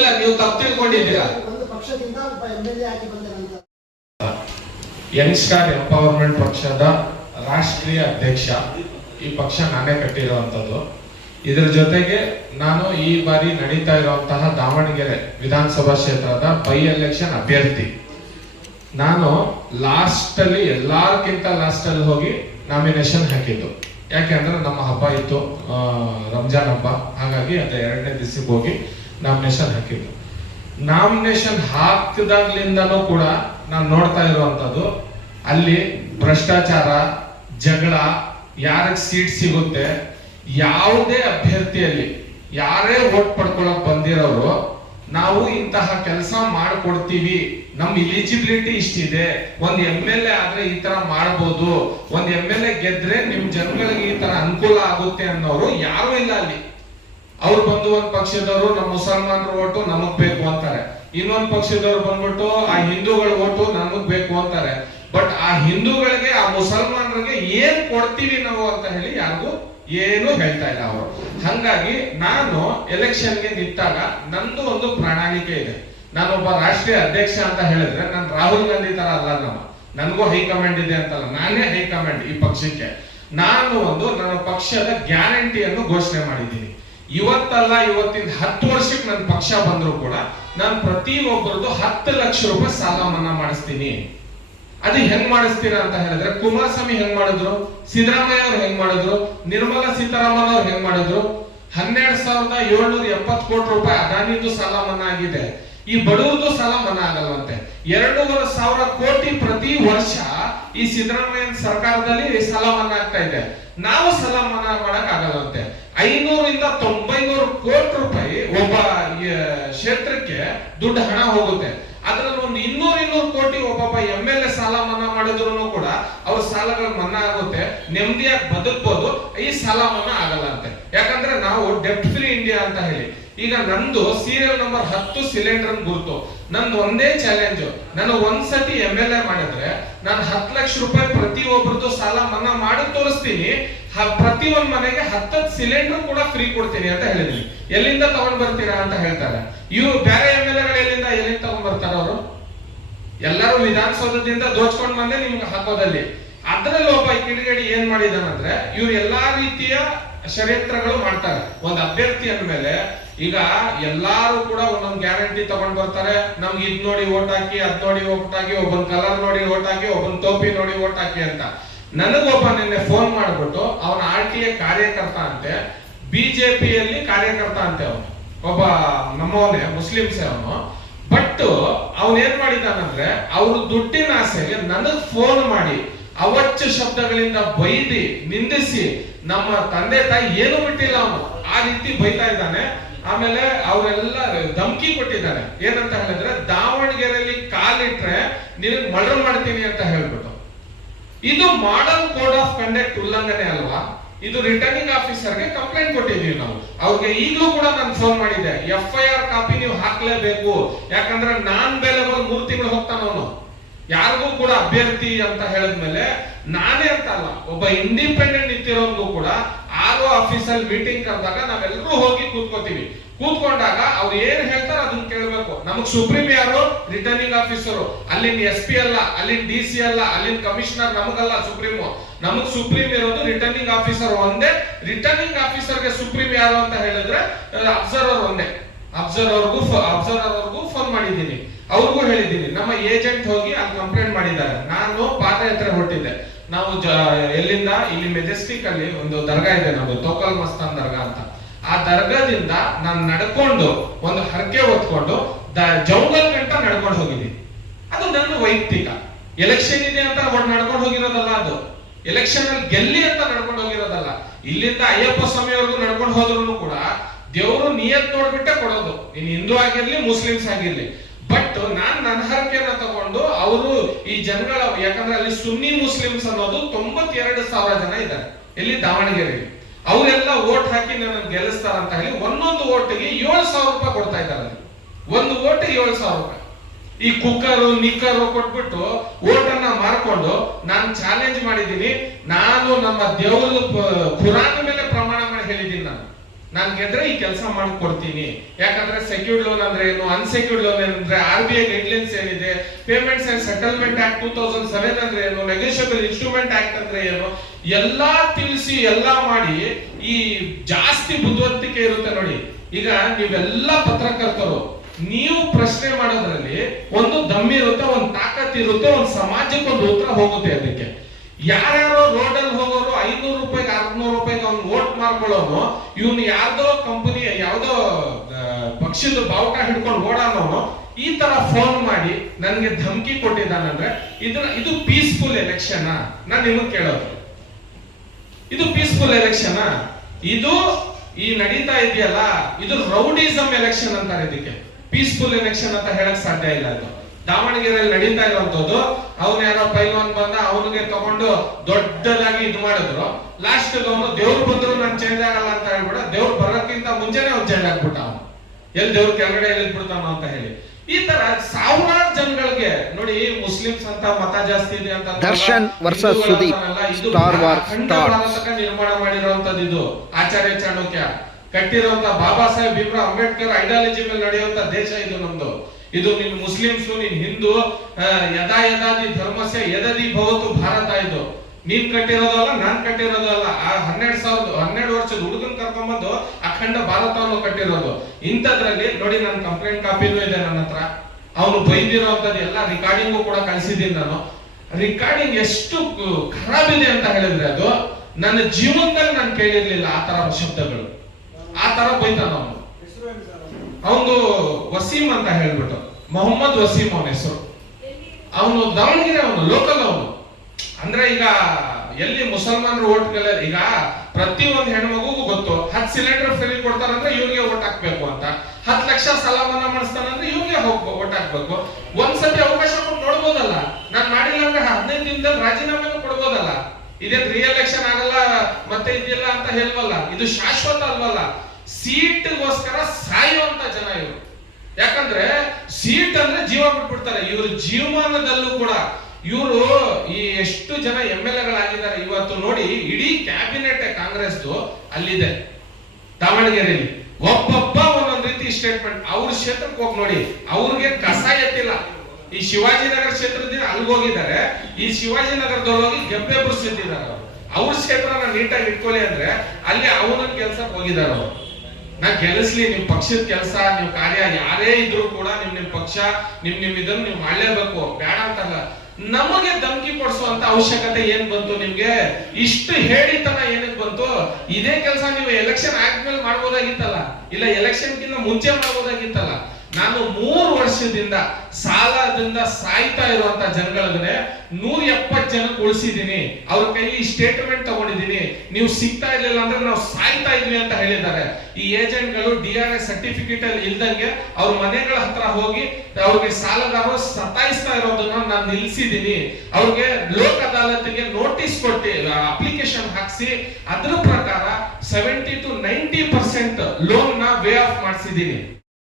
ಇಲ್ಲ, ನೀವು ತಪ್ಪು ತಿಳ್ಕೊಂಡಿದ್ದೀರಾ. ಒಂದು ಪಕ್ಷದಿಂದ MLA ಆಗಿ ಬಂದ ನಂತರ ಯಂಗ್ಸ್ಟರ್ ಎಂಪವರ್ಮೆಂಟ್ ಪಕ್ಷದ ರಾಷ್ಟ್ರೀಯ ಅಧ್ಯಕ್ಷ. ಈ ಪಕ್ಷ ನಾನೇ ಕಟ್ಟಿರುವಂತದ್ದು. ಇದರ ಜೊತೆಗೆ ನಾನು ಈ ಬಾರಿ ನಡೀತಾ ಇರುವಂತಹ ದಾವಣಗೆರೆ ವಿಧಾನಸಭಾ ಕ್ಷೇತ್ರದ ಬೈ ಎಲೆಕ್ಷನ್ ಅಭ್ಯರ್ಥಿ. ನಾನು ಲಾಸ್ಟ್ ಅಲ್ಲಿ ಎಲ್ಲಾರ್ಕಿಂತ ಲಾಸ್ಟ್ ಅಲ್ಲಿ ಹೋಗಿ ನಾಮಿನೇಷನ್ ಹಾಕಿದ್ದು. ಯಾಕೆಂದ್ರೆ ನಮ್ಮ ಹಬ್ಬ ಇತ್ತು, ರಂಜಾನ್ ಹಬ್ಬ. ಹಾಗಾಗಿ ಅದ 2ನೇ ದಿವಸಕ್ಕೆ ಹೋಗಿ ನಾಮಿನೇಷನ್ ಹಾಕಿದ್ದು. ನಾಮಿನೇಷನ್ ಹಾಕಿದಾಗ್ಲಿಂದನೂ ಕೂಡ ನಾನು ನೋಡ್ತಾ ಇರುವಂತದ್ದು ಅಲ್ಲಿ ಭ್ರಷ್ಟಾಚಾರ, ಜಗಳ, ಯಾರಿಗೆ ಸೀಟ್ ಸಿಗುತ್ತೆ, ಯಾವುದೇ ಅಭ್ಯರ್ಥಿಯಲ್ಲಿ ಯಾರೇ ವೋಟ್ ಪಡ್ಕೊಳಕ್ ಬಂದಿರೋರು ನಾವು ಇಂತಹ ಕೆಲಸ ಮಾಡ್ಕೊಡ್ತೀವಿ, ನಮ್ ಎಲಿಜಿಬಿಲಿಟಿ ಇಷ್ಟಿದೆ, ಒಂದ್ MLA ಆದ್ರೆ ಈ ತರ ಮಾಡ್ಬೋದು, ಒಂದ್ MLA ಗೆದ್ರೆ ನಿಮ್ ಜನಗಳಿಗೆ ಈ ತರ ಅನುಕೂಲ ಆಗುತ್ತೆ ಅನ್ನೋರು ಯಾರು ಇಲ್ಲ ಅಲ್ಲಿ. ಅವ್ರು ಬಂದು ಒಂದ್ ಪಕ್ಷದವರು ನಮ್ಮ ಮುಸಲ್ಮಾನರ ಓಟು ನಮಗ್ ಬೇಕು ಅಂತಾರೆ, ಇನ್ನೊಂದ್ ಪಕ್ಷದವ್ರು ಬಂದ್ಬಿಟ್ಟು ಆ ಹಿಂದೂಗಳ ಓಟು ನಮಗ್ ಬೇಕು ಅಂತಾರೆ. ಬಟ್ ಆ ಹಿಂದೂಗಳಿಗೆ ಆ ಮುಸಲ್ಮಾನರಿಗೆ ಏನ್ ಕೊಡ್ತೀವಿ ನಾವು ಅಂತ ಹೇಳಿ ಯಾರಿಗೂ ಏನು ಹೇಳ್ತಾ ಇಲ್ಲ ಅವರು. ಹಂಗಾಗಿ ನಾನು ಎಲೆಕ್ಷನ್ಗೆ ನಿಂತಾಗ ನಂದು ಒಂದು ಪ್ರಣಾಳಿಕೆ ಇದೆ. ನಾನೊಬ್ಬ ರಾಷ್ಟ್ರೀಯ ಅಧ್ಯಕ್ಷ ಅಂತ ಹೇಳಿದ್ರೆ ನಾನು ರಾಹುಲ್ ಗಾಂಧಿ ತರ ಅಲ್ಲ. ನನಗೂ ಹೈಕಮಾಂಡ್ ಇದೆ ಅಂತಲ್ಲ, ನಾನೇ ಹೈಕಮಾಂಡ್ ಈ ಪಕ್ಷಕ್ಕೆ. ನಾನು ನನ್ನ ಪಕ್ಷದ ಗ್ಯಾರಂಟಿಯನ್ನು ಘೋಷಣೆ ಮಾಡಿದ್ದೀನಿ. ಇವತ್ತಲ್ಲ, ಇವತ್ತಿನ 10 ವರ್ಷಕ್ಕೆ ನನ್ನ ಪಕ್ಷ ಬಂದ್ರು ಕೂಡ ನಾನು ಪ್ರತಿಯೊಬ್ಬರದು 10 ಲಕ್ಷ ರೂಪಾಯಿ ಸಾಲ ಮನ್ನಾ ಮಾಡಿಸ್ತೀನಿ. ಅದು ಹೆಂಗ್ ಮಾಡಿಸ್ತೀರಾ ಅಂತ ಹೇಳಿದ್ರೆ, ಕುಮಾರಸ್ವಾಮಿ ಹೆಂಗ್ ಮಾಡಿದ್ರು, ಸಿದ್ದರಾಮಯ್ಯ ಅವ್ರು ಹೆಂಗ್ ಮಾಡಿದ್ರು, ನಿರ್ಮಲಾ ಸೀತಾರಾಮನ್ ಅವ್ರು ಹೆಂಗ್ ಮಾಡಿದ್ರು. 12,770 ಕೋಟಿ ರೂಪಾಯಿ ಅದಾನಿದು ಸಾಲ ಮನ್ನಾ ಆಗಿದೆ. ಈ ಬಡವರದು ಸಾಲ ಮನ್ನಾ ಆಗಲ್ವಂತೆ. 2,500 ಕೋಟಿ ಪ್ರತಿ ವರ್ಷ ಈ ಸಿದ್ದರಾಮಯ್ಯ ಸರ್ಕಾರದಲ್ಲಿ ಸಾಲ ಮನ್ನಾ ಆಗ್ತಾ ಇದೆ. ನಾವು ಸಾಲ ಮನ್ನಾ ಮಾಡಕ್ ಆಗಲ್ವಂತೆ. 500ರಿಂದ 900 ಕೋಟಿ ರೂಪಾಯಿ ಒಬ್ಬ ಕ್ಷೇತ್ರಕ್ಕೆ ದುಡ್ಡು ಹಣ ಹೋಗುತ್ತೆ. ಅದ್ರಲ್ಲಿ ಒಂದು 200 ಕೋಟಿ ಒಬ್ಬೊಬ್ಬ MLA ಸಾಲ ಮನ್ನಾ ಮಾಡಿದ್ರು ಕೂಡ ಅವ್ರ ಸಾಲಗಳು ಮನ್ನಾ ಆಗುತ್ತೆ, ನೆಮ್ಮದಿಯಾಗಿ ಬದುಕಬಹುದು. ಈ ಸಾಲ ಮನ್ನಾ ಆಗಲ್ಲ ಅಂತೆ. ಯಾಕಂದ್ರೆ ನಾವು ಡೆಪ್ಟ್ ಫ್ರೀ ಇಂಡಿಯಾ ಅಂತ ಹೇಳಿ. ಈಗ ನಂದು ಸೀರಿಯಲ್ ನಂಬರ್ 10 ಸಿಲಿಂಡರ್ ಗುರುತು. ನಂದು ಒಂದೇ ಚಾಲೆಂಜ್, ನಾನು ಒಂದ್ಸತಿ MLA ಮಾಡಿದ್ರೆ ನಾನು 10 ಲಕ್ಷ ರೂಪಾಯಿ ಪ್ರತಿ ಒಬ್ಬರದು ಸಾಲ ಮನ್ನಾ ಮಾಡಿ ತೋರಿಸ್ತೀನಿ. ಪ್ರತಿ ಒಂದ್ ಮನೆಗೆ 10 ಸಿಲಿಂಡರ್ ಕೂಡ ಫ್ರೀ ಕೊಡ್ತೀನಿ ಅಂತ ಹೇಳಿದ್ವಿ. ಎಲ್ಲಿಂದ ತಗೊಂಡ್ ಬರ್ತೀರಾ ಅಂತ ಹೇಳ್ತಾರೆ. ಇವ್ರು ಬೇರೆ MLA ಎಲ್ಲಿಂದ ತಗೊಂಡ್ ಬರ್ತಾರ? ಅವರು ಎಲ್ಲರೂ ವಿಧಾನಸೌಧದಿಂದ ದೋಚ್ಕೊಂಡ್ ಬಂದೆ ನಿಮ್ಗೆ ಹಾಕೋದಲ್ಲಿ. ಅದ್ರಲ್ಲಿ ಒಬ್ಬ ಕಿಡಿಗೇಡಿ ಏನ್ ಮಾಡಿದಾನಂದ್ರೆ, ಇವ್ರು ಎಲ್ಲಾ ರೀತಿಯ ಷಡ್ಯಂತ್ರಗಳು ಮಾಡ್ತಾರೆ. ಒಂದ್ ಅಭ್ಯರ್ಥಿ ಅಂದ್ಮೇಲೆ ಈಗ ಎಲ್ಲಾರು ಕೂಡ ಒಂದೊಂದು ಗ್ಯಾರಂಟಿ ತಗೊಂಡ್ ಬರ್ತಾರೆ. ನಮ್ಗೆ ಇದ್ ನೋಡಿ ಓಟ್ ಹಾಕಿ, ಅದ್ ನೋಡಿ ಓಟ್ ಹಾಕಿ, ಒಬ್ಬನ್ ಕಲರ್ ನೋಡಿ ಓಟ್ ಹಾಕಿ, ಒಬ್ಬನ್ ಟೋಪಿ ನೋಡಿ ಓಟ್ ಹಾಕಿ ಅಂತ. ನನಗೊಬ್ಬ ನಿನ್ನೆ ಫೋನ್ ಮಾಡ್ಬಿಟ್ಟು ಅವನ RTA ಕಾರ್ಯಕರ್ತ ಅಂತೆ, ಬಿಜೆಪಿಯಲ್ಲಿ ಕಾರ್ಯಕರ್ತ ಅಂತೆ. ಅವನು ಒಬ್ಬ ನಮ್ಮವನೇ, ಮುಸ್ಲಿಮ್ಸ್ ಅವನು. ಬಟ್ ಅವನ್ ಏನ್ ಮಾಡಿದಾನಂದ್ರೆ, ಅವ್ರು ದುಡ್ಡಿನ ಆಸೆಗೆ ನನಗ್ ಫೋನ್ ಮಾಡಿ ಅವಚ್ಚ ಶಬ್ದಗಳಿಂದ ಬೈದಿ ನಿಂದಿಸಿ, ನಮ್ಮ ತಂದೆ ತಾಯಿ ಏನು ಬಿಟ್ಟಿಲ್ಲ ಅವನು, ಆ ರೀತಿ ಬೈತಾ ಇದ್ದಾನೆ. ಆಮೇಲೆ ಅವರೆಲ್ಲ ಧಮಕಿ ಕೊಟ್ಟಿದ್ದಾನೆ. ಏನಂತ ಹೇಳಿದ್ರೆ, ದಾವಣಗೆರೆಯಲ್ಲಿ ಕಾಲಿಟ್ರೆ ನಿನಗ್ ಮರ್ಡರ್ ಮಾಡ್ತೀನಿ ಅಂತ ಹೇಳ್ಬಿಟ್ಟು. ಇದು ಮಾಡಲ್ ಕೋಡ್ ಆಫ್ ಕಂಡಕ್ಟ್ ಉಲ್ಲಂಘನೆ ಅಲ್ವಾ? ಇದು ರಿಟರ್ನಿಂಗ್ ಆಫೀಸರ್ಗೆ ಕಂಪ್ಲೇಂಟ್ ಕೊಟ್ಟಿದ್ದೀವಿ ನಾವು. ಅವ್ರಿಗೆ ಈಗಲೂ ಕೂಡ ನಾನು ಫೋನ್ ಮಾಡಿದ್ದೆ, FIR ಕಾಪಿ ನೀವು ಹಾಕ್ಲೇಬೇಕು. ಯಾಕಂದ್ರೆ ನಾನ್ ಬೇಲೆಬಲ್ 3 ತಿಂಗಳು ಹೋಗ್ತಾನ ಅವನು. ಯಾರಿಗೂ ಕೂಡ ಅಭ್ಯರ್ಥಿ ಅಂತ ಹೇಳಿದ್ಮೇಲೆ ನಾನೇ ಅಂತ ಅಲ್ಲ, ಒಬ್ಬ ಇಂಡಿಪೆಂಡೆಂಟ್ ನಿಂತಿರೋನ್ಗೂ ಕೂಡ RO ಆಫೀಸಲ್ಲಿ ಮೀಟಿಂಗ್ ಕರೆದಾಗ ನಾವೆಲ್ಲರೂ ಹೋಗಿ ಕೂತ್ಕೋತೀವಿ. ಕೂತ್ಕೊಂಡಾಗ ಅವ್ರು ಏನ್ ಹೇಳ್ತಾರೆ ಅದನ್ನ ಕೇಳ್ಬೇಕು. ನಮಗ್ ಸುಪ್ರೀಂ ಯಾರು? Returning officer. ಅಲ್ಲಿನ SP ಅಲ್ಲ, ಅಲ್ಲಿನ DC ಅಲ್ಲ, ಅಲ್ಲಿನ ಕಮಿಷನರ್ ನಮಗಲ್ಲ ಸುಪ್ರೀಂ. ನಮಗ್ ಸುಪ್ರೀಂ ಇರೋದು ರಿಟರ್ನಿಂಗ್ ಆಫೀಸರ್ ಒಂದೇ. ರಿಟರ್ನಿಂಗ್ ಆಫೀಸರ್ಗೆ ಸುಪ್ರೀಂ ಯಾರು ಅಂತ ಹೇಳಿದ್ರೆ ಅಬ್ಸರ್ವರ್ ಒಂದೇ. ಅಬ್ಸರ್ವರ್ಗೂ ಫೋನ್ ಮಾಡಿದ್ದೀನಿ, ಅವ್ರಿಗೂ ಹೇಳಿದ್ದೀನಿ. ನಮ್ಮ ಏಜೆಂಟ್ ಹೋಗಿ ಅಲ್ಲಿ ಕಂಪ್ಲೇಂಟ್ ಮಾಡಿದ್ದಾರೆ. ನಾನು ಪಾದಯಾತ್ರೆ ಹೊರಟಿದ್ದೆ. ನಾವು ಎಲ್ಲಿಂದ ಇಲ್ಲಿ ಮೆಜೆಸ್ಟಿಕ್ ಅಲ್ಲಿ ಒಂದು ದರ್ಗಾ ಇದೆ, ನಮ್ದು ತೋಕಲ್ ಮಸ್ತಾನ್ ದರ್ಗಾ ಅಂತ. ಆ ದರ್ಗಾದಿಂದ ನಾನು ನಡ್ಕೊಂಡು ಒಂದು ಹರಕೆ ಹೊತ್ಕೊಂಡು ಜಂಗಲ್ ಗಂಟ ನಡ್ಕೊಂಡು ಹೋಗಿದ್ದೀನಿ. ಅದು ನನ್ನ ವೈಯಕ್ತಿಕ. ಎಲೆಕ್ಷನ್ ಇದೆ ಅಂತ ನಡ್ಕೊಂಡು ಹೋಗಿರೋದಲ್ಲ, ಅದು ಎಲೆಕ್ಷನ್ ಅಲ್ಲಿ ಗೆಲ್ಲಿ ಅಂತ ನಡ್ಕೊಂಡು ಹೋಗಿರೋದಲ್ಲ. ಇಲ್ಲಿಂದ ಅಯ್ಯಪ್ಪ ಸ್ವಾಮಿವರೆಗೂ ನಡ್ಕೊಂಡು ಹೋದ್ರು ಕೂಡ ದೇವರು ನಿಯತ್ ನೋಡ್ಬಿಟ್ಟೆ ಕೊಡೋದು, ನೀನ್ ಹಿಂದೂ ಆಗಿರ್ಲಿ ಮುಸ್ಲಿಮ್ಸ್ ಆಗಿರ್ಲಿ. ಬಟ್ ನಾನ್ ನನ್ನ ಹರಕೆಯನ್ನ ತಗೊಂಡು ಅವರು ಈ ಜನಗಳ, ಯಾಕಂದ್ರೆ ಅಲ್ಲಿ ಸುನ್ನಿ ಮುಸ್ಲಿಮ್ಸ್ ಅನ್ನೋದು 92,000 ಜನ ಇದ್ದಾರೆ ಇಲ್ಲಿ ದಾವಣಗೆರೆಯಲ್ಲಿ. ಅವರೆಲ್ಲ ಓಟ್ ಹಾಕಿ ನನ್ನ ಗೆಲ್ಲಿಸ್ತಾರ ಅಂತ ಹೇಳಿ ಒಂದೊಂದು ಓಟಿಗೆ 7,000 ರೂಪಾಯಿ ಕೊಡ್ತಾ ಇದ್ದಾರೆ. ಒಂದು ಓಟಿಗೆ 7,000 ರೂಪಾಯಿ. ಈ ಕುಕ್ಕರು ನಿಕ್ಕರು ಕೊಟ್ಬಿಟ್ಟು ಓಟನ್ನ ಮಾರ್ಕೊಂಡು ನಾನು ಚಾಲೆಂಜ್ ಮಾಡಿದ್ದೀನಿ. ನಾನು ನಮ್ಮ ದೇವರು ಖುರಾನ್ ಮೇಲೆ ಪ್ರಮಾಣ ಮಾಡಿ ಹೇಳಿದ್ದೀನಿ. ನಾನ್ ಗೆದ್ರೆ ಈ ಕೆಲಸ ಮಾಡ್ಕೊಡ್ತೀನಿ. ಯಾಕಂದ್ರೆ ಸೆಕ್ಯೂರ್ಡ್ ಲೋನ್ ಅಂದ್ರೆ ಏನು, ಅನ್ಸೆಕ್ಯೂರ್ಡ್ ಲೋನ್ ಅಂದ್ರೆ RBI ಗೈಡ್ಲೈನ್ಸ್ ಏನಿದೆ, ಪೇಮೆಂಟ್ಸ್ ಅಂಡ್ ಸೆಟಲ್ಮೆಂಟ್ ಆಕ್ಟ್ 2007 ಅಂದ್ರೆ ಏನು, ನೆಗೋಷಿಯಬಲ್ ಇನ್ಸ್ಟ್ರೂಮೆಂಟ್ ಆಕ್ಟ್ ಅಂದ್ರೆ ಏನು, ಎಲ್ಲಾ ತಿಳಿಸಿ ಎಲ್ಲಾ ಮಾಡಿ ಈ ಜಾಸ್ತಿ ಬುದ್ಧಿವಂತಿಕೆ ಇರುತ್ತೆ ನೋಡಿ. ಈಗ ನೀವೆಲ್ಲ ಪತ್ರಕರ್ತರು, ನೀವು ಪ್ರಶ್ನೆ ಮಾಡೋದ್ರಲ್ಲಿ ಒಂದು ದಮ್ಮಿ ಇರುತ್ತೆ, ಒಂದು ತಾಕತ್ ಇರುತ್ತೆ, ಒಂದು ಸಮಾಜಕ್ಕೆ ಒಂದು ಉತ್ತರ ಹೋಗುತ್ತೆ. ಅದಕ್ಕೆ ಯಾರ್ಯಾರೋ ರೋಡಲ್ಲಿ ಹೋಗೋರು 500 ರೂಪಾಯಿಗೆ 600 ರೂಪಾಯಿಗೆ ಅವ್ನು ವೋಟ್ ಮಾಡ್ಕೊಳ್ಳೋನು, ಇವನು ಯಾವ್ದೋ ಕಂಪನಿ ಯಾವ್ದೋ ಪಕ್ಷದ ಬಾವುಟ ಹಿಡ್ಕೊಂಡು ಓಡಾನೋನು ಈ ತರ ಫೋನ್ ಮಾಡಿ ನನ್ಗೆ ಧಮಕಿ ಕೊಟ್ಟಿದ್ದಾನಂದ್ರೆ ಇದು ಪೀಸ್ಫುಲ್ ಎಲೆಕ್ಷನ್? ನಾನು ನಿಮಗೆ ಕೇಳೋದು, ಇದು ಪೀಸ್ಫುಲ್ ಎಲೆಕ್ಷನ್? ಇದು ಈ ನಡೀತಾ ಇದೆಯಲ್ಲ, ಇದು ರೌಡಿಸಮ್ ಎಲೆಕ್ಷನ್ ಅಂತಾರೆ. ಇದಕ್ಕೆ ಪೀಸ್ಫುಲ್ ಎಲೆಕ್ಷನ್ ಅಂತ ಹೇಳಕ್ ಸಾಧ್ಯ ಇಲ್ಲ. ಅದು ದಾವಣಗೆರೆಯಲ್ಲಿ ನಡೀತಾ ಇರುವಂತದ್ದು. ಅವನು ಯಾರೋ ಪೈಲ್ವಾನ್ ಬಂದ, ಅವನಿಗೆ ತಗೊಂಡು ದೊಡ್ಡದಾಗಿ ಇದು ಮಾಡಿದ್ರು. ಲಾಸ್ಟ್ ಅವನು ದೇವ್ರು ಬಂದ್ರು ನಾನು ಚೇಂಜ್ ಆಗಲ್ಲ ಅಂತ ಹೇಳ್ಬಿಡ, ದೇವ್ರು ಬರೋಕ್ಕಿಂತ ಮುಂಚೆನೆ ಅವ್ನು ಚೇಂಜ್ ಆಗ್ಬಿಟ್ಟ. ಅವನು ಎಲ್ಲಿ ದೇವ್ರ ಕೆಳಗಡೆ ಎಲ್ಲಿದ್ಬಿಡ್ತಾನ ಅಂತ ಹೇಳಿ ಈ ತರ ಸಾವಿರಾರು ಜನಗಳಿಗೆ ನೋಡಿ. ಮುಸ್ಲಿಮ್ಸ್ ಅಂತ ಮತ ಜಾಸ್ತಿ ಇದೆ ಅಂತ Darshan versus Sudeep star war ನಿರ್ಮಾಣ ಮಾಡಿರುವಂತದ್ದು. ಇದು ಆಚಾರ್ಯ ಚಾಣಕ್ಯ ಕಟ್ಟಿರುವಂತ ಬಾಬಾ ಸಾಹೇಬ್ ಭೀಮ್ರಾವ್ ಅಂಬೇಡ್ಕರ್ ಐಡಿಯಾಲಜಿ ಮೇಲೆ ನಡೆಯುವಂತ ದೇಶ ಇದು ನಮ್ದು. ಇದು ನಿನ್ ಮುಸ್ಲಿಮ್ಸ್, ನಿನ್ ಹಿಂದೂ, ಯದಾ ಯದಾದಿ ಧರ್ಮಸ್ಯ ಯದದಿ ಭವತು ಭಾರತ. ಇದು ನೀನ್ ಕಟ್ಟಿರೋದಲ್ಲ, ನಾನ್ ಕಟ್ಟಿರೋದಲ್ಲ. ಆ 12 ವರ್ಷದ ಹುಡುಗನ್ ಕರ್ಕೊಂಡ್ಬಂದು ಅಖಂಡ ಭಾರತವನ್ನು ಕಟ್ಟಿರೋದು. ಇಂಥದ್ರಲ್ಲಿ ನೋಡಿ, ನನ್ನ ಕಂಪ್ಲೇಂಟ್ ಕಾಪಿನೂ ಇದೆ ನನ್ನ ಹತ್ರ. ಅವನು ಬೈದಿರೋಂಥದ್ದು ಎಲ್ಲ ರಿಕಾರ್ಡಿಂಗು ಕೂಡ ಕಳಿಸಿದ್ದೀನಿ ನಾನು. ರಿಕಾರ್ಡಿಂಗ್ ಎಷ್ಟು ಖರಾಬ್ ಇದೆ ಅಂತ ಹೇಳಿದ್ರೆ ಅದು ನನ್ನ ಜೀವನದಲ್ಲಿ ನಾನು ಕೇಳಿರ್ಲಿಲ್ಲ. ಆ ತರ ಶಬ್ದಗಳು, ಆ ತರ ಬೈತಾನ ಅವನು. ಅವನು ವಸೀಂ ಅಂತ ಹೇಳ್ಬಿಟ್ಟು, ಮೊಹಮ್ಮದ್ ವಸೀಂ ಅವನ ಹೆಸರು. ಅವನು ದಾವಣಗೆರೆ, ಅವನು ಲೋಕಲ್. ಅವನು ಅಂದ್ರೆ ಈಗ ಎಲ್ಲಿ ಮುಸಲ್ಮಾನರು ಓಟ್ಗಳ, ಈಗ ಪ್ರತಿ ಒಂದು ಹೆಣ್ಮಗುಗೂ ಗೊತ್ತು 10 ಸಿಲಿಂಡರ್ ಫ್ರೀ ಕೊಡ್ತಾರಂದ್ರೆ ಇವ್ರಿಗೆ ಓಟ್ ಹಾಕ್ಬೇಕು ಅಂತ. 10 ಲಕ್ಷ ಸಾಲ ಮನ್ನಾ ಮಾಡಿಸ್ತಾನಂದ್ರೆ ಇವ್ರಿಗೆ ಓಟ್ ಹಾಕ್ಬೇಕು. ಒಂದ್ಸತಿ ಅವಕಾಶ ಕೊಟ್ಟು ನೋಡ್ಬೋದಲ್ಲ. ನಾನ್ ಮಾಡಿಲ್ಲ ಅಂದ್ರೆ 15 ದಿನದಲ್ಲಿ ರಾಜೀನಾಮೆನೂ ಕೊಡ್ಬೋದಲ್ಲ. ಇದೇನ್ ರಿಎಲೆಕ್ಷನ್ ಆಗಲ್ಲ ಮತ್ತೆ ಇದೆಲ್ಲ ಅಂತ ಹೇಳ್ವಲ್ಲ. ಇದು ಶಾಶ್ವತ ಅಲ್ವಲ್ಲ. ಸೀಟ್ಗೋಸ್ಕರ ಸಾಯುವಂತ ಜನ ಇವರು. ಯಾಕಂದ್ರೆ ಸೀಟ್ ಅಂದ್ರೆ ಜೀವ ಬಿಟ್ಬಿಡ್ತಾರೆ. ಇವ್ರ ಜೀವಮಾನದಲ್ಲೂ ಕೂಡ ಇವರು ಈ ಎಷ್ಟು ಜನ MLA ಗಳಾಗಿದ್ದಾರೆ ಇವತ್ತು ನೋಡಿ. ಇಡೀ ಕ್ಯಾಬಿನೆಟ್ ಕಾಂಗ್ರೆಸ್ದು ಅಲ್ಲಿದೆ ದಾವಣಗೆರೆಯಲ್ಲಿ. ಒಬ್ಬೊಬ್ಬ ಒಂದೊಂದ್ ರೀತಿ ಸ್ಟೇಟ್ಮೆಂಟ್. ಅವ್ರ ಕ್ಷೇತ್ರಕ್ಕೆ ಹೋಗಿ ನೋಡಿ, ಅವ್ರಿಗೆ ಕಸ ಎತ್ತಿಲ್ಲ. ಈ ಶಿವಾಜಿನಗರ ಕ್ಷೇತ್ರದಿಂದ ಅಲ್ಲಿಗೆ ಹೋಗಿದ್ದಾರೆ. ಈ ಶಿವಾಜಿನಗರದೊಳಗೆ ಗೆಬ್ಬೆ ಬುರ್ಸಿದ್ದಾರೆ. ಅವ್ರ ಕ್ಷೇತ್ರನ ನೀಟಾಗಿ ಇಟ್ಕೊಳ್ಳಿ ಅಂದ್ರೆ ಅಲ್ಲಿ ಅವನ ಕೆಲ್ಸಕ್ಕೆ ಹೋಗಿದ್ದಾರೆ ಅವರು. ನಾ ಗೆಲ್ಲಿಸ್ಲಿ, ನಿಮ್ ಪಕ್ಷದ ಕೆಲಸ, ನಿಮ್ ಕಾರ್ಯ ಯಾರೇ ಇದ್ರು ಕೂಡ ನಿಮ್ ಪಕ್ಷ ನಿಮ್ ಇದನ್ನು ನೀವು ಮಾಡ್ಲೇಬೇಕು, ಬೇಡ ಅಂತಲ್ಲ. ನಮಗೆ ಧಮಕಿ ಕೊಡಿಸುವಂತ ಅವಶ್ಯಕತೆ ಏನ್ ಬಂತು ನಿಮ್ಗೆ? ಇಷ್ಟು ಹೇಳಿತನ ಏನಕ್ಕೆ ಬಂತು? ಇದೇ ಕೆಲಸ ನೀವು ಎಲೆಕ್ಷನ್ ಆದ್ಮೇಲೆ ಮಾಡ್ಬೋದಾಗಿತ್ತಲ್ಲ, ಇಲ್ಲ ಎಲೆಕ್ಷನ್ ಗಿಂತ ಮುಂಚೆ ಮಾಡ್ಬೋದಾಗಿತ್ತಲ್ಲ. ನಾನು 3 ವರ್ಷದಿಂದ ಸಾಲದಿಂದ ಸಾಯ್ತಾ ಇರುವಂತ ಜನಗಳಿಗೆ 170 ಜನಕ್ಕೆ ಉಳಿಸಿದೀನಿ. ಅವ್ರ ಕೈಲಿ ಸ್ಟೇಟ್ಮೆಂಟ್ ತಗೊಂಡಿದ್ದೀನಿ. ನೀವು ಸಿಗ್ತಾ ಇರ್ಲಿಲ್ಲ ಅಂದ್ರೆ ನಾವು ಸಾಯ್ತಾ ಇದ್ವಿ ಅಂತ ಹೇಳಿದ್ದಾರೆ. ಈ ಏಜೆಂಟ್ಗಳು DRS ಸರ್ಟಿಫಿಕೇಟ್ ಅಲ್ಲಿ ಇಲ್ದಂಗೆ ಅವ್ರ ಮನೆಗಳ ಹತ್ರ ಹೋಗಿ ಅವ್ರಿಗೆ ಸಾಲಗಾರರು ಸತಾಯಿಸ್ತಾ ಇರೋದನ್ನ ನಾನು ನಿಲ್ಸಿದೀನಿ. ಅವ್ರಿಗೆ ಲೋಕ್ ಅದಾಲತ್ಗೆ ನೋಟಿಸ್ ಕೊಟ್ಟು ಅಪ್ಲಿಕೇಶನ್ ಹಾಕ್ಸಿ ಅದ್ರ ಪ್ರಕಾರ 70 to 90% ಲೋನ್ ನ ವೇ ಆಫ್ ಮಾಡಿಸಿದೀನಿ.